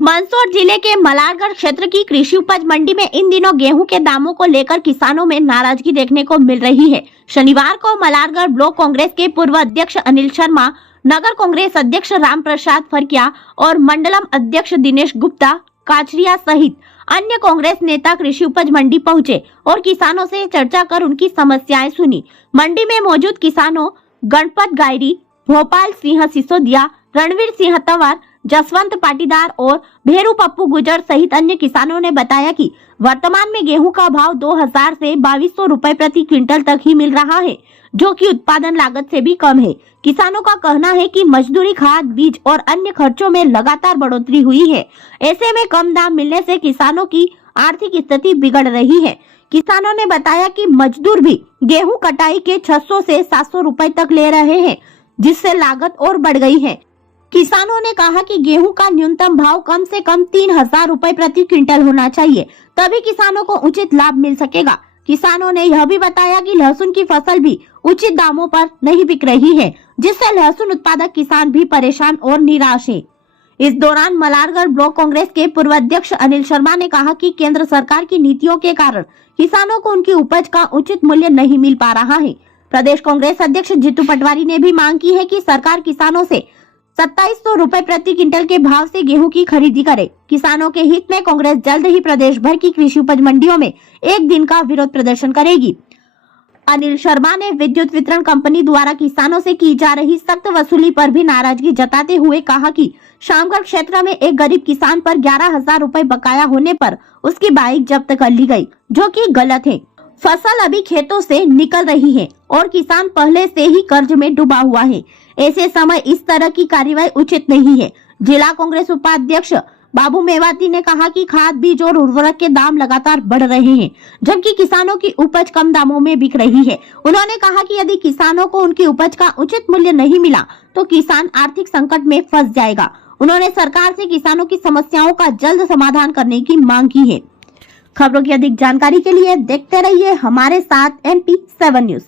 मंदसौर जिले के मलारगढ़ क्षेत्र की कृषि उपज मंडी में इन दिनों गेहूं के दामों को लेकर किसानों में नाराजगी देखने को मिल रही है। शनिवार को मलारगढ़ ब्लॉक कांग्रेस के पूर्व अध्यक्ष अनिल शर्मा, नगर कांग्रेस अध्यक्ष राम प्रसाद फरकिया और मंडलम अध्यक्ष दिनेश गुप्ता काचरिया सहित अन्य कांग्रेस नेता कृषि उपज मंडी पहुंचे और किसानों से चर्चा कर उनकी समस्याएं सुनी। मंडी में मौजूद किसानों गणपत गायरी, भोपाल सिंह सिसोदिया, रणवीर सिंह तंवर, जसवंत पाटीदार और भेरू पप्पू गुजर सहित अन्य किसानों ने बताया कि वर्तमान में गेहूं का भाव 2000 से 2200 रुपए प्रति क्विंटल तक ही मिल रहा है, जो कि उत्पादन लागत से भी कम है। किसानों का कहना है कि मजदूरी, खाद, बीज और अन्य खर्चों में लगातार बढ़ोतरी हुई है। ऐसे में कम दाम मिलने से किसानों की आर्थिक स्थिति बिगड़ रही है। किसानों ने बताया कि मजदूर भी गेहूं कटाई के 600 से 700 रुपए तक ले रहे हैं, जिससे लागत और बढ़ गई है। किसानों ने कहा कि गेहूं का न्यूनतम भाव कम से कम 3000 रुपए प्रति क्विंटल होना चाहिए, तभी किसानों को उचित लाभ मिल सकेगा। किसानों ने यह भी बताया कि लहसुन की फसल भी उचित दामों पर नहीं बिक रही है, जिससे लहसुन उत्पादक किसान भी परेशान और निराश है। इस दौरान मलारगढ़ ब्लॉक कांग्रेस के पूर्व अध्यक्ष अनिल शर्मा ने कहा कि केंद्र सरकार की नीतियों के कारण किसानों को उनकी उपज का उचित मूल्य नहीं मिल पा रहा है। प्रदेश कांग्रेस अध्यक्ष जीतू पटवारी ने भी मांग की है कि सरकार किसानों से 2700 रुपए प्रति क्विंटल के भाव से गेहूं की खरीदी करे। किसानों के हित में कांग्रेस जल्द ही प्रदेश भर की कृषि उपज मंडियों में एक दिन का विरोध प्रदर्शन करेगी। अनिल शर्मा ने विद्युत वितरण कंपनी द्वारा किसानों से की जा रही सख्त वसूली पर भी नाराजगी जताते हुए कहा कि शामगढ़ क्षेत्र में एक गरीब किसान पर 11,000 रुपए बकाया होने पर उसकी बाइक जब्त कर ली गई, जो कि गलत है। फसल अभी खेतों से निकल रही है और किसान पहले से ही कर्ज में डूबा हुआ है। ऐसे समय इस तरह की कार्रवाई उचित नहीं है। जिला कांग्रेस उपाध्यक्ष बाबू मेवाती ने कहा कि खाद, बीज और उर्वरक के दाम लगातार बढ़ रहे हैं, जबकि किसानों की उपज कम दामों में बिक रही है। उन्होंने कहा कि यदि किसानों को उनकी उपज का उचित मूल्य नहीं मिला तो किसान आर्थिक संकट में फंस जाएगा। उन्होंने सरकार से किसानों की समस्याओं का जल्द समाधान करने की मांग की है। खबरों की अधिक जानकारी के लिए देखते रहिए हमारे साथ MP7 न्यूज।